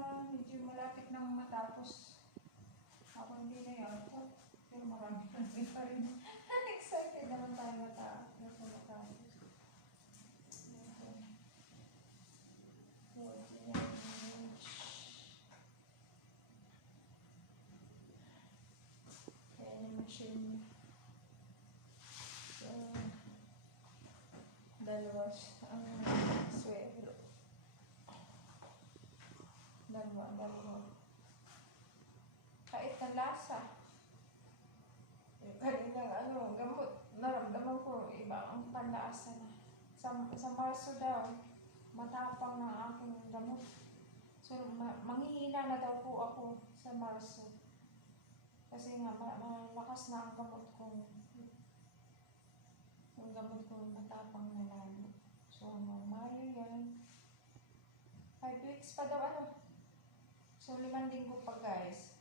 Na, medyo malapit nang matapos. Ako hindi na yan. Pero marami pa rin. Excited naman tayo matapos. matapos. Okay. Good, yan. Ayan yung machine. So, dalawa siya ang swero. Dalawa, dalawa. Kahit na lasa. Yung kaninang ano, gamot, naramdaman ko iba ang panlasa na. Sa, Marso daw, matapang ng aking gamot. So, ma- manghihina na daw po ako sa Marso. Kasi nga, ma- malakas na ang gamot kong yung gamot ko matapang na lalo. So, noong Mayo yan. Five weeks pa daw ano. So, limang linggo pa guys.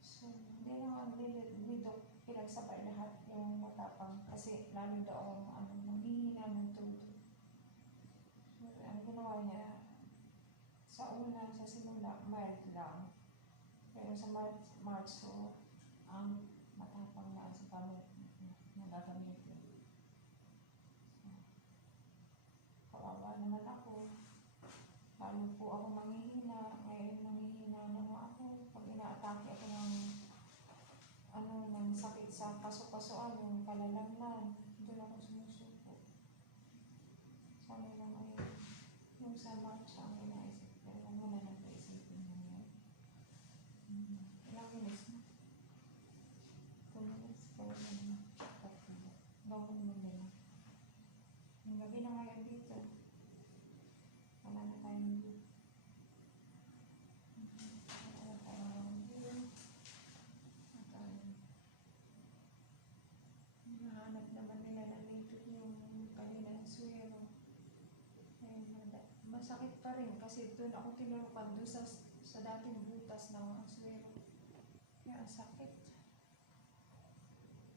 So, hindi naman dito pinagsabay lahat yung matapang. Kasi lalo daw akong ano, nanghihina ng tulo. Ginawa niya, sa una, sa simula, mild lang. Pero sa March, March so, ang matapang na sa pamilya na gagamit ko. So, kawawa naman ako. Lalo po ako manghihina. Ngayon manghihina naman ako. Pag inaatake ako ng ano, ng sakit sa paso-pasoan, yung kalalamnan, doon ako sumusuko. Sana lang ay yung sa March ang inaisip. Pero wala na naisipin mo yan. Hmm. Ilang minutes na? Two minutes, four minutes, tatlo. Bawal mo nila. Yung gabi na ngayon dito. Wala na tayong view. Wala na tayong view. At ayun. Hinahanap naman nila na dito yung kanilang suwero. Ayun, mada- masakit pa rin kasi doon ako tinurukan doon sa, sa dating butas ng suwero. Kaya ang sakit.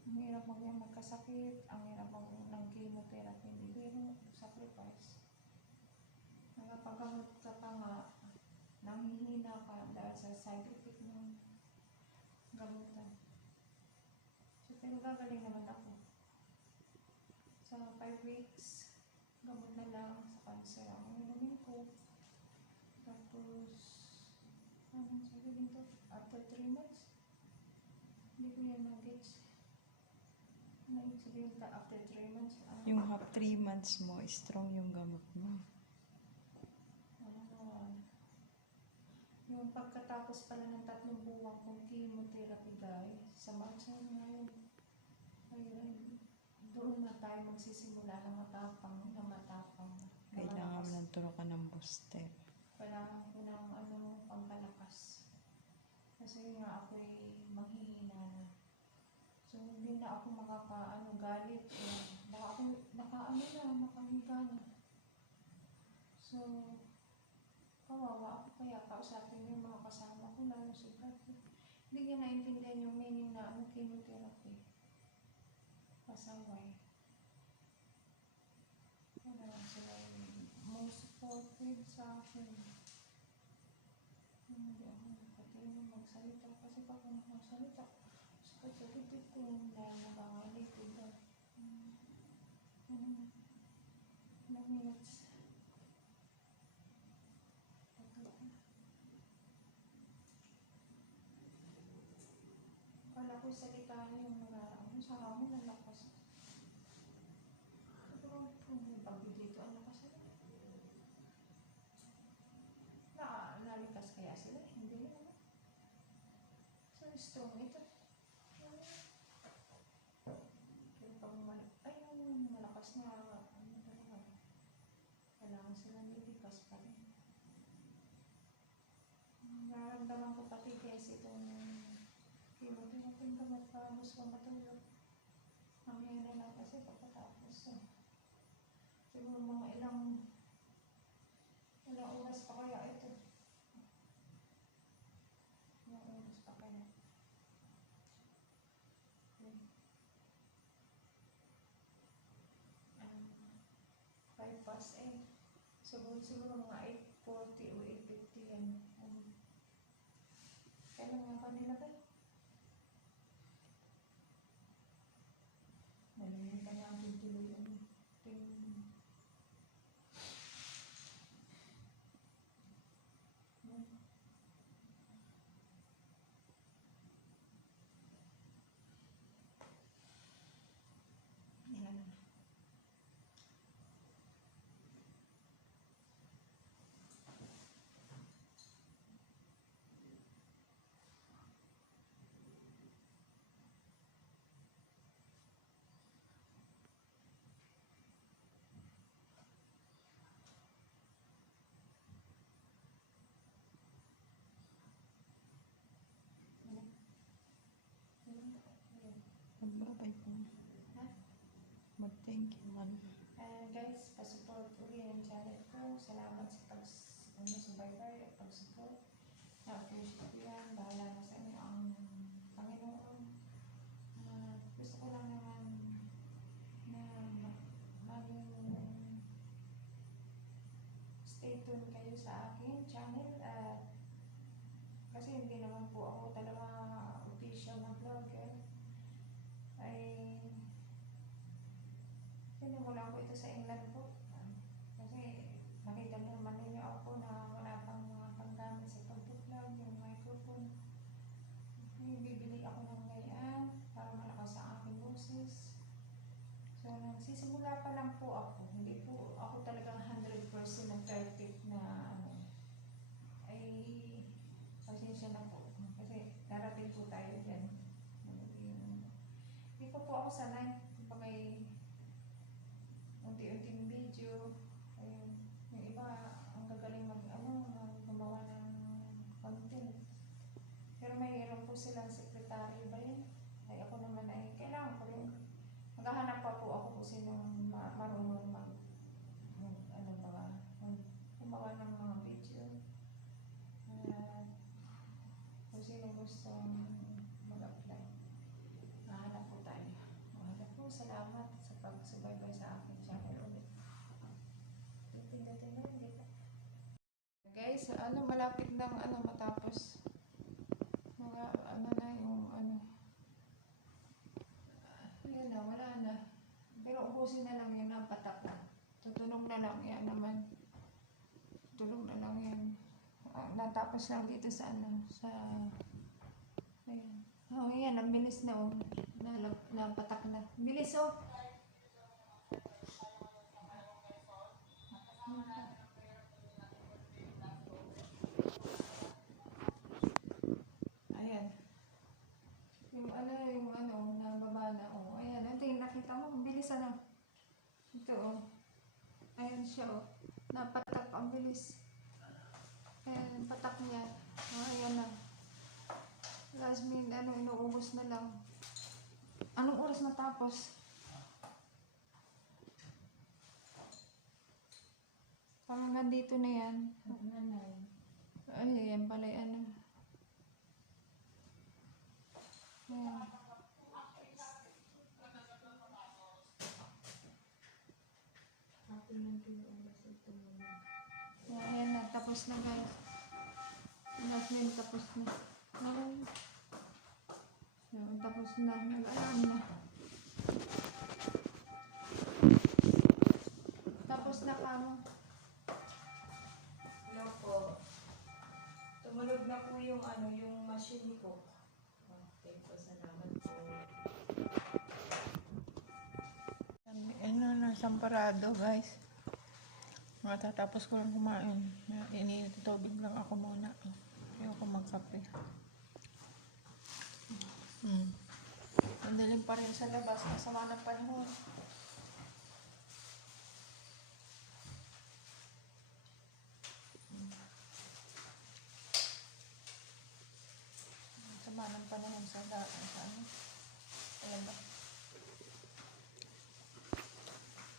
Ang hirap mag magkasakit, ang hirap mag ng chemotherapy, biro, sacrifice. Nakapagamot ka pa nga, nanghihina ka dahil sa side effect ng gamutan. So, pero gagaling naman ako. Sa 5 weeks, gamot na lang sa cancer ang inumin. Tapos, anong sabi dito? After 3 months, hindi ko yan mag-gets. Ano yung sabihin ka after 3 months? Ano, Yung half 3 months mo, strong yung gamot mo. ano, yung pagkatapos pala ng tatlong buwan kong chemotherapy guys, sa March na ngayon, ayun, doon na tayo magsisimula na matapang, na matapang. Kailangan mo malakas. ng turukan ng booster. Kailangan ko ng ano, pampalakas. Kasi nga ako'y manghihina na. So, hindi na ako makaka, ano, galit. Eh. Baka ako, naka, ano na, nakahiga na. So, kawawa ako kaya kausapin yung mga kasama ko, lalo si Brad. Hindi niya naintindihan yung meaning na ano, chemotherapy. Pasaway. Wala lang sila most supportive sa akin. Hindi ako nakatingin magsalita kasi pag ako magsalita, sakit sa titik ko dahil nakangalit diba? Hmm. Ano? Ilang minutes? Tatlo. Kala ko salita yung mga ano sa amin ang lakas. sila, hindi na. So, gusto mo ito. Yung pag malakas, ay, yung malakas na, ano talaga, kailangan sila nilipas pa rin. Naramdaman ko pati guys itong hindi mo tinatindamat pa gusto mo past eight. Siguro, siguro mga 8.40 o 8.50 yan. Um, kailan nga kanila ba? Nalimutan natin tuloy ang ting... Hmm. Yan. Magbabay po. Ha? Mag-thank you man. Uh, guys, pasupport uli ang channel ko. Salamat sa pag ano, subaybay at pag-support. Na-appreciate ko yan. Bahala na sa inyo ang Panginoon. Ah, gusto ko lang naman na ma- maging stay tuned kayo sa akin channel. at kasi hindi naman po ako talaga official na vlogger. Ay Sinimulan ko ito sa England po. Kasi nakita niyo naman ninyo ako na wala pang mga panggamit sa pag-vlog, yung microphone. May bibili ako ng ganyan para malakas sa aking boses. So, nagsisimula pa lang po ako. Hindi po ako talagang 100% na perfect na ano. Ay, pasensya na po. Kasi darating po tayo dyan. Hindi po po ako sanay. Pagay unti-unting video. Ayun. Yung iba, ang gagaling mag, ano, mag- gumawa ng content. Pero mayroon po silang secretary ba yun? Ay ako naman ay, kailangan ko rin. Maghahanap pa po ako kung sinong ma- marunong mag, mag ano ba, mag, gumawa ng mga video. At kung sino gustong mag-apply. Mahanap po tayo. Mahanap po. Salamat sa pagsubaybay sa aking channel ulit. Pindutin mo yun, dito. Guys, ano, malapit nang ano, matapos. Mga, ano na yung, ano. Ayun na, wala na. Pero ubusin na lang yun, ang patak na. Tutulong na lang yan naman. Tutulong na lang yan. Ah, natapos lang dito sa ano, sa... Ayan. Oh, yan, ang bilis na oh. Nalap, napatak na. Bilis oh. Ayan. Yung ano, yung ano, nababa na oh. Ayan, ito yung nakita mo, bilis ano. Ito oh. Ayan siya oh. Napatak, ang bilis. Ayan, patak niya. Oh, ayan na. Last minute, ano, inuubos na lang. Anong oras matapos? Parang nandito na yan. Ay, yan pala yung ano. Ayan. Ayan, ayan na, tapos na guys. Last minute, tapos na. Ay. Ayan, tapos na. Nag-alarm na. Tapos na kamo. Hello po. Tumunog na po yung ano, yung machine ko. Okay po, salamat po. Ano, nasa parado guys. Matatapos ko lang kumain. Iniinit tubig lang ako muna. Ayoko magkape. Hmm. Madaling pa rin sa labas. Masama ng panahon. Masama ng panahon sa daan. Sa ano? Alam ba?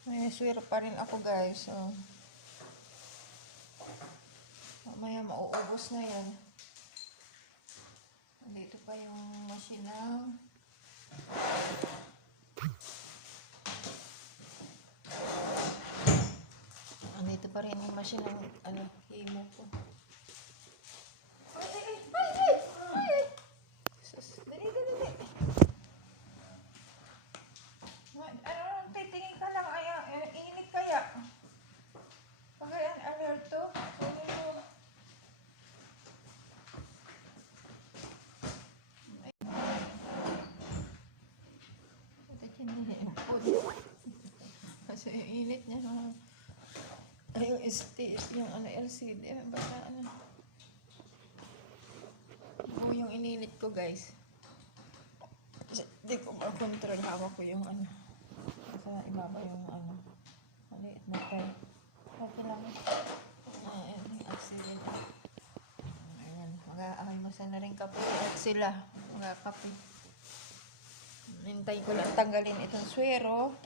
May swira pa rin ako guys. So, mamaya mauubos na yan. Dito pa yung machine ng Andito pa rin yung machine ng ano, himo ko. Ay, ay, ay, ay, ay, ay! Sus, dali, dali, dali. Ma- Ano, titingin ka lang, ay, ay, init kaya. Pag ayan, alerto. Ano mo? Ito yung Init niya, no? Ay, yung ST, yung ano, LCD, basta ano. Oo, yung ininit ko, guys. Hindi ko makontrol. Hawak ko yung ano. Kasi ibaba yung ano. Maliit na tayo. Okay lang. Ah, yung accident. Ayan, mag-aalmasan na rin kape. At sila, mga kape. Hintay ko lang tanggalin itong swero.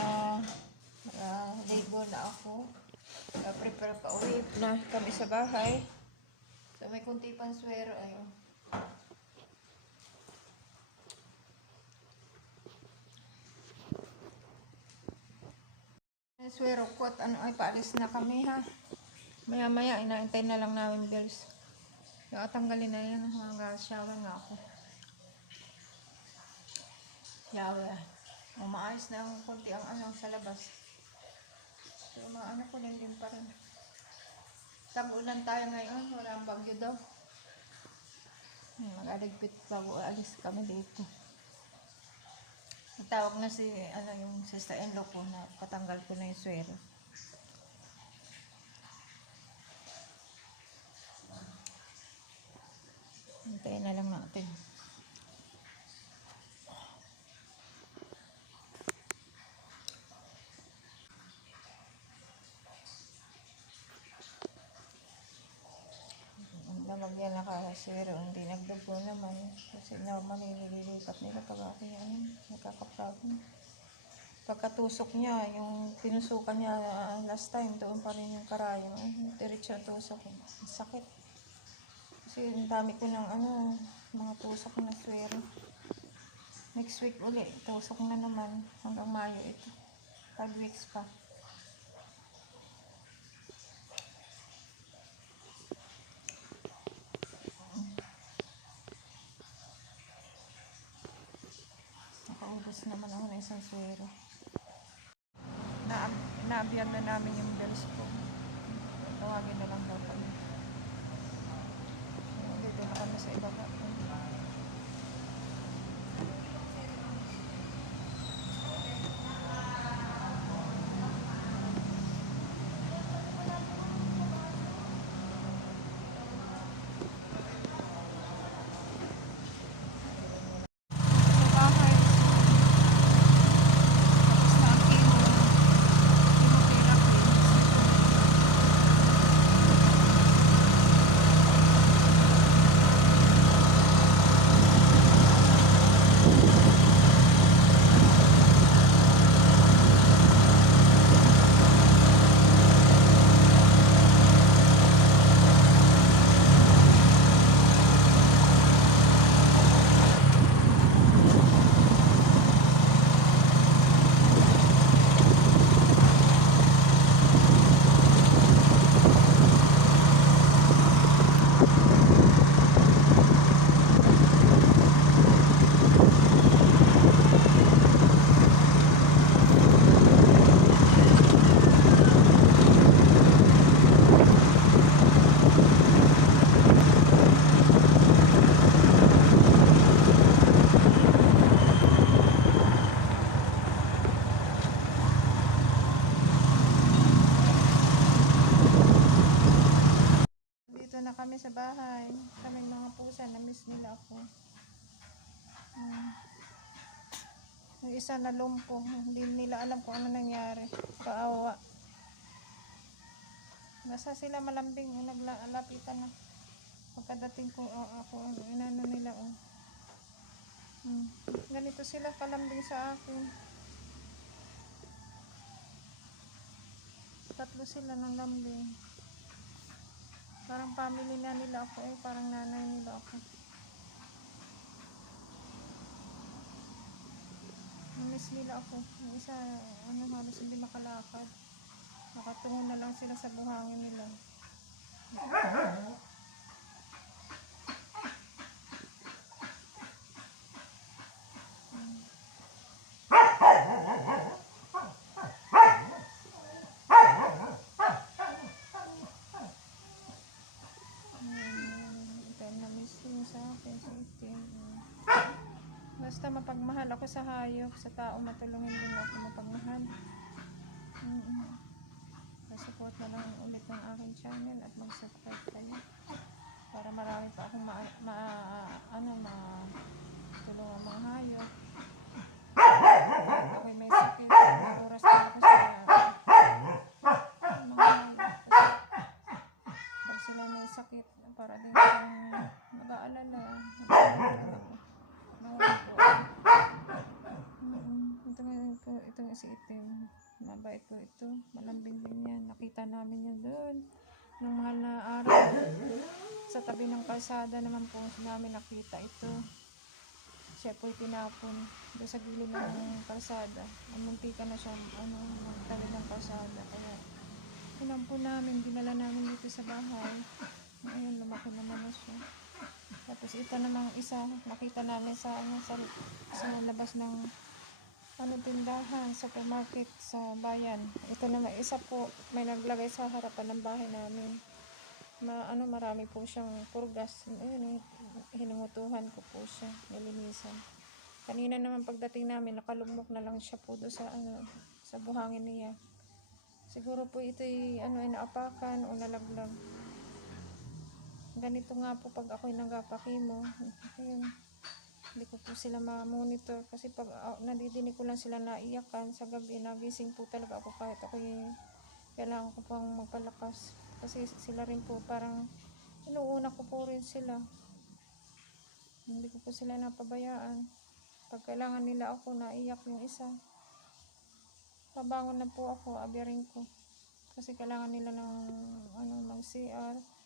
Ah, uh, na ako. Uh, prepare pa uwi na kami sa bahay. So may kunti pang swero. Ayun. Swero ko at ano ay paalis na kami ha. Maya maya inaantay na lang namin bills. Yung atanggalin na yan. Hanggang shower nga ako. Shower. Umaayos na ang konti ang ano sa labas. Pero mga ano ko din din pa rin. Tag-ulan tayo ngayon. Wala ang bagyo daw. Mag-aligpit bago alis kami dito. Tawag na si, ano, yung sister-in-law ko na patanggal ko na yung swero. Hintayin na lang natin. Naman yan nakaswero, hindi nagdugo naman. Kasi naman nililipat nila pag ako yan, nakakaproblem. Pagkatusok niya, yung pinusukan niya ah, last time, doon pa rin yung karayong. Ay, diretso ang tusok. Ang sakit. Kasi ang dami ko ng ano, mga tusok na swero. Next week ulit, tusok na naman. Hanggang Mayo ito. 5 weeks pa. Naman ako ng isang swero. Na naabyan na namin yung bills ko. Tawagin na lang daw kami. Ayun, Dito na kami sa ibaba. Sa bahay. Tapos na ang chemo. Chemotherapy. Dito na kami sa bahay. Kaming mga pusa, nila ako. Hmm. Yung isa na lumpo, hindi nila alam kung ano nangyari. Kaawa. Nasa sila malambing, naglalapitan na. Pagkadating ko, oh, ako, ano, inano nila, oh. Hmm. Ganito sila kalambing sa akin. tatlo sila ng lambing. Parang family na nila ako eh, parang nanay nila ako. Miss nila ako. Yung isa, ano, halos hindi makalakad. Nakatungo na lang sila sa buhangin nila. Ito na miss yun sa akin, sa itim. Basta mapagmahal ako sa hayop, sa tao matulungin din ako mapagmahal. Mm-mm. Support na lang ulit ng aking channel at mag-subscribe kayo para marami pa akong ma, ma ano ma tulungan mga hayop. Ako'y may sakit, may oras na ako sa mga hayop. Pag sila may sakit, para din akong mag-aalala. Nawala po ako. Mm, Ito nga po, ito nga si Itim. Mabait po ito. Malambing din yan. Nakita namin yan doon. Nung mahal na araw. Sa tabi ng kalsada naman po namin nakita ito. Siya po'y tinapon doon sa gilid ng kalsada. Amuntika na siya ano, ng tabi ng kalsada. Kaya tinampon namin, dinala namin dito sa bahay. Ngayon, lumaki naman na siya. Tapos ito namang isa, nakita namin sa ano sa, sa labas ng ano tindahan, supermarket sa bayan. Ito naman isa po, may naglagay sa harapan ng bahay namin. Ma, ano marami po siyang purgas. Ayun, eh, hinungutuhan ko po siya, nilinisan. Kanina naman pagdating namin, nakalugmok na lang siya po doon sa ano sa buhangin niya. Siguro po ito'y ano, inaapakan o nalaglag ganito nga po pag ako'y nagpakimo ayun hindi ko po sila ma-monitor kasi pag uh, nadidinig ko lang sila naiyakan sa gabi nagising po talaga ako kahit ako'y kailangan ko pang magpalakas kasi sila rin po parang inuuna ko po rin sila. Hindi ko po sila napabayaan. Pag kailangan nila ako naiyak yung isa. Pabangon na po ako abiyarin ko. Kasi kailangan nila ng ano mag CR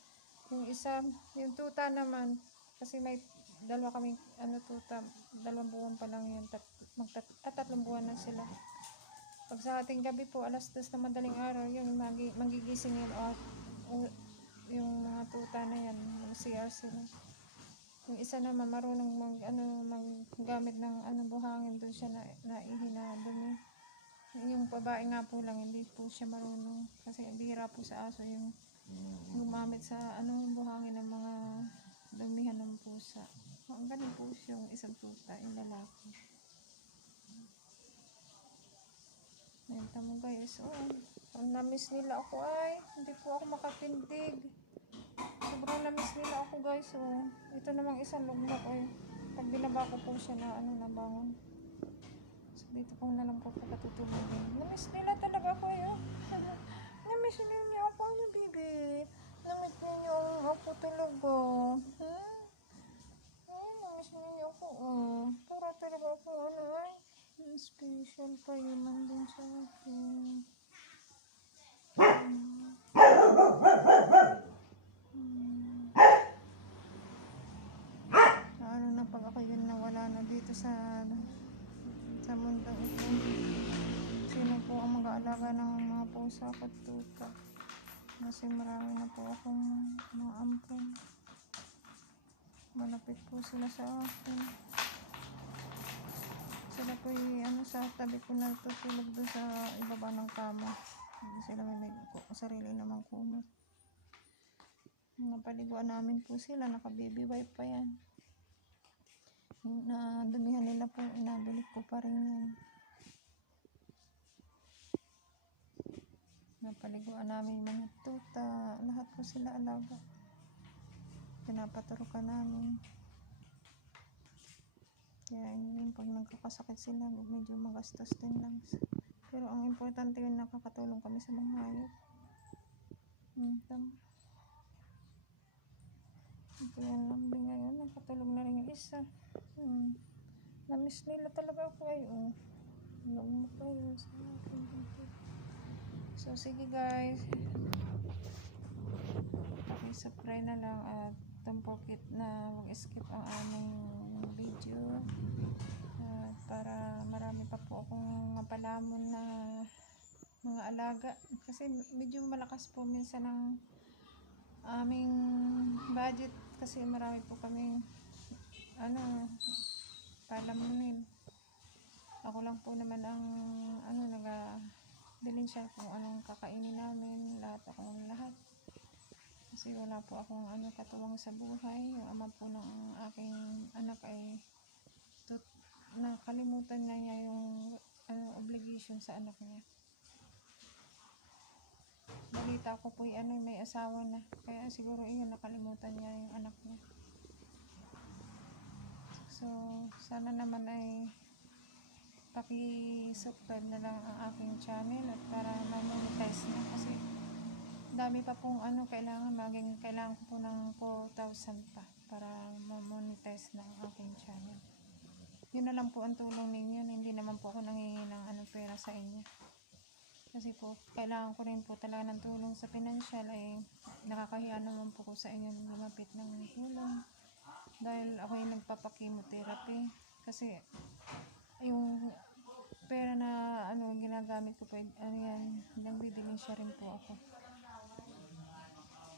yung isa, yung tuta naman, kasi may dalawa kaming ano tuta, dalawang buwan pa lang yun, tat, magtat, at tatlong buwan na sila. Pag sa ating gabi po, alas dos na madaling araw, yun, magi, magigising yun, o, o, yung mga tuta na yan, yung CR sila. Yung isa naman, marunong mag, ano, maggamit ng ano, buhangin, doon siya na, naihina, dumi. Yung babae nga po lang, hindi po siya marunong, kasi bihira po sa aso yung gumamit sa ano buhangin ng mga dumihan ng pusa. Oh, ang ganun po siya, yung isang tuta, yung lalaki. Ayan, tamo guys. Oh, namiss nila ako ay, hindi po ako makatindig. Sobrang namiss nila ako guys. Oh. Ito namang isang lugmok ay. Pag binaba ko po siya na ano nabangon. So, dito po na lang po pagkatutulogin. Namiss nila talaga ako eh. Oh. Namiss ninyo ako, ano, baby? Namiss ninyo ako talaga. Hmm? Ay, namiss ninyo ako, oh. Para talaga ako, ano. Special pa yun lang din sa akin. Ano na pag ako yun nawala na dito sa sa mundo. Sino po ang mag-aalaga ng mga pusa ko at tuta? Kasi marami na po akong mga ampon. Malapit po sila sa akin. Sila po ano sa tabi ko na tutulog doon sa ibaba ng kama. Sila may, sarili namang kumot. Napaliguan namin po sila, naka-baby wipe pa yan. Na dumihan nila po, inabalik ko pa rin yan. Napaliguan namin mga tuta, lahat po sila alaga. Pinapaturukan namin. Kaya yun, pag nagkakasakit sila, medyo magastos din lang. Pero ang importante yun, nakakatulong kami sa mga hayop. Hmm, tama. Ito yan lang din ngayon, nakatulog na rin yung isa. Hmm. Namiss nila talaga ako ay, oh. Alam mo kayo sa akin. So, sige guys. Pakisubscribe na lang at forget na mag-skip ang aming video. Para marami pa po akong mapalamon na mga alaga. Kasi medyo malakas po minsan ang aming budget kasi marami po kaming ano palamunin. Ako lang po naman ang ano naga bilin siya kung anong kakainin namin, lahat ako ng lahat. Kasi wala po akong ano katuwang sa buhay. Yung ama po ng aking anak ay nakalimutan na niya yung ano, obligation sa anak niya. Balita ko po yung ano, may asawa na. Kaya siguro iyon nakalimutan niya yung anak niya. So, sana naman ay paki-subscribe na lang ang aking channel at para ma-monetize na kasi dami pa pong ano kailangan maging kailangan ko po ng 4,000 pa para ma-monetize na ang aking channel yun na lang po ang tulong ninyo hindi naman po ako nangingi ng ano pera sa inyo. Kasi po kailangan ko rin po talaga ng tulong sa financial ay nakakahiya naman po ko sa inyo lumapit ng tulong. Dahil ako yung nagpapakimotherapy kasi yung pera na ano ginagamit ko pa ano yan nagbibilin siya rin po ako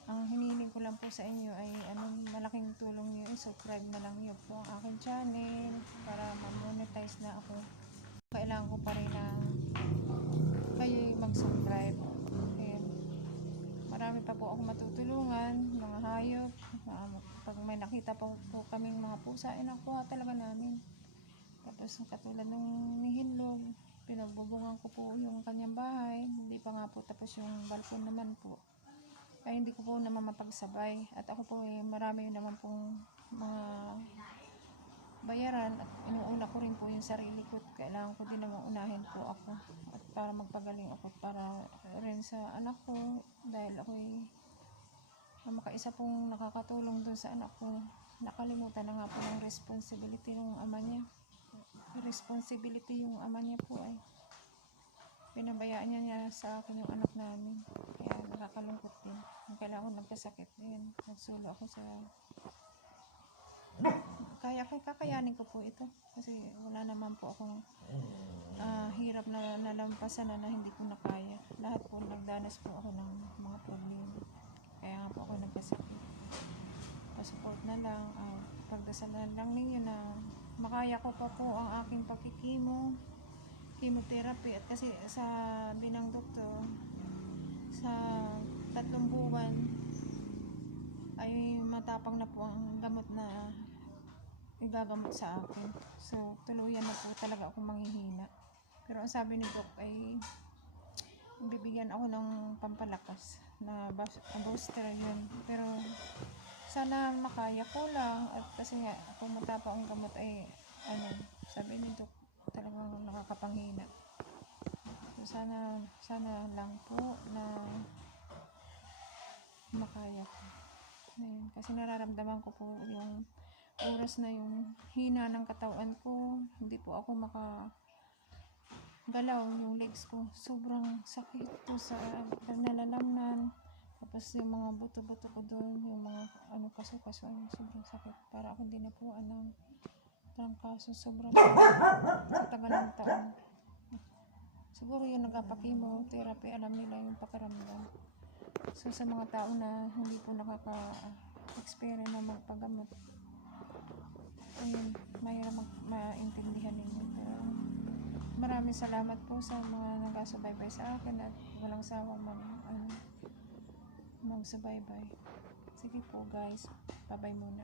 ang hinihiling ko lang po sa inyo ay ano malaking tulong niyo i-subscribe na lang niyo po ang aking channel para ma-monetize na ako kailangan ko pa rin na kayo mag-subscribe and marami pa po ako matutulungan mga hayop pag may nakita pa po kaming mga pusa ay nakuha talaga namin tapos katulad nung ni Hinlog, pinagbubungan ko po yung kanyang bahay. Hindi pa nga po tapos yung balkon naman po. Ay hindi ko po naman mapagsabay. At ako po eh, marami naman pong mga bayaran. At inuuna ko rin po yung sarili ko. At Kailangan ko din naman unahin po ako. At para magpagaling ako para rin sa anak ko. Dahil ako eh, makaisa pong nakakatulong doon sa anak ko. Nakalimutan na nga po ng responsibility ng ama niya responsibility yung ama niya po ay pinabayaan niya, niya sa akin yung anak namin. Kaya nakakalungkot din. Yung kailangan ko nagkasakit din. Nagsulo ako sa kaya kay kakayanin ko po ito. Kasi wala naman po akong ah, hirap na nalampasan na, na hindi ko na kaya. Lahat po nagdanas po ako ng mga problema. Kaya nga po ako nagkasakit. Pa-support na lang uh, pagdasalan lang ninyo na makaya ko pa po ang aking pakikimo chemotherapy at kasi sa binang doktor sa tatlong buwan ay matapang na po ang gamot na igagamot sa akin. So tuluyan na po talaga ako manghihina. Pero ang sabi ni Doc ay bibigyan ako ng pampalakas na booster yun. Pero sana makaya ko lang at kasi nga kung matapa ang gamot ay ano sabi ni Dok talagang nakakapanghina. So sana sana lang po na makaya ko. Ayun, kasi nararamdaman ko po yung oras na yung hina ng katawan ko. Hindi po ako maka galaw yung legs ko. Sobrang sakit po sa nalalamnan tapos yung mga buto-buto ko doon, yung mga ano kaso-kaso, sobrang sakit. Para ako hindi na po anong trangkaso, sobrang sa tagal ng taon. Siguro yung nagpapakimo, therapy, alam nila yung pakiramdam. So sa mga tao na hindi po nakaka-experience na magpagamot, ayun, mahirap mag maintindihan ninyo. Pero maraming salamat po sa mga nagasubaybay sa akin at walang sawang mag, ano, magsubaybay. Sige po guys, babay muna.